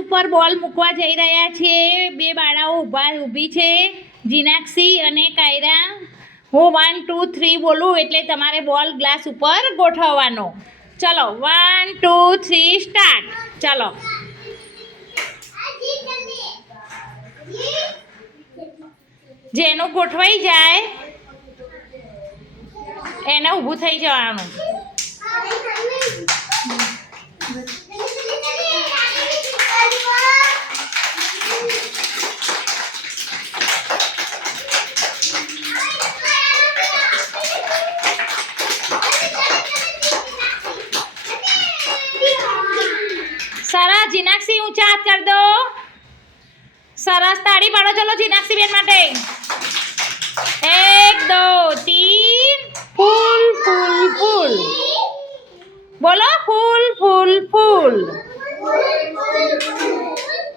ઉપર બોલ મૂકવા જઈ રહ્યા છે. બે બાળાઓ ઊભી છે, જીનાક્ષી અને કાયરા. હું 1 2 3 બોલું એટલે તમારે બોલ ગ્લાસ ઉપર ગોઠવવાનો. ચલો 1 2 3 સ્ટાર્ટ. ચલો જેનું ગોઠવાઈ જાય એને ઊભું થઈ જવાનું. સરસ જીનાક્ષી ઊંચા હાથ કર દો. સરસ તાળી પાડો. ચલો જીનાક્ષી બેન માટે 1 2 3 ફૂલ ફૂલ ફૂલ. બોલો ફૂલ ફૂલ ફૂલ.